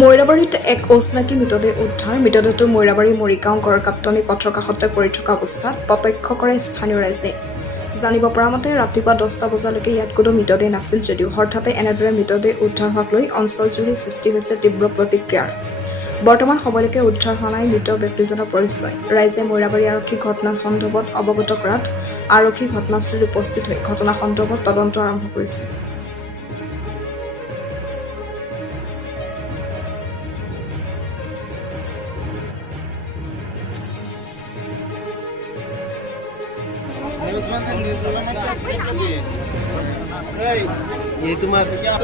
মৈৰাবাৰীত এক অচিনাকি মৃতদেহ উদ্ধাৰ মৃতদেহটো মৈৰাবাৰী মৰিগাঁও গড়কাপ্তানি পথৰ কাষতে পৰি থকা অৱস্থাত প্ৰত্যক্ষ কৰে স্থানীয় ৰাইজে জানিব পৰা মতে ৰাতিপুৱা 10টা বজালৈকে ইয়াত কোনো মৃতদেহ নাছিল যদিও হঠাতে এনেদৰে মৃতদেহ উদ্ধাৰ হোৱাক লৈ অঞ্চলজুৰি সৃষ্টি হৈছে তীব্ৰ প্ৰতিক্ৰিয়াৰ বৰ্তমান সময়লৈকে উদ্ধাৰ হোৱা নাই মৃত ব্যক্তিজনৰ পৰিচয় ৰাইজে মৈৰাবাৰী আৰক্ষী ঘটনা সন্দৰ্ভত অৱগত কৰাত আৰক্ষী ঘটনাস্থলীত উপস্থিত হৈ ঘটনা সন্দৰ্ভত তদন্ত আৰম্ভ কৰিছে ये तुम्हारा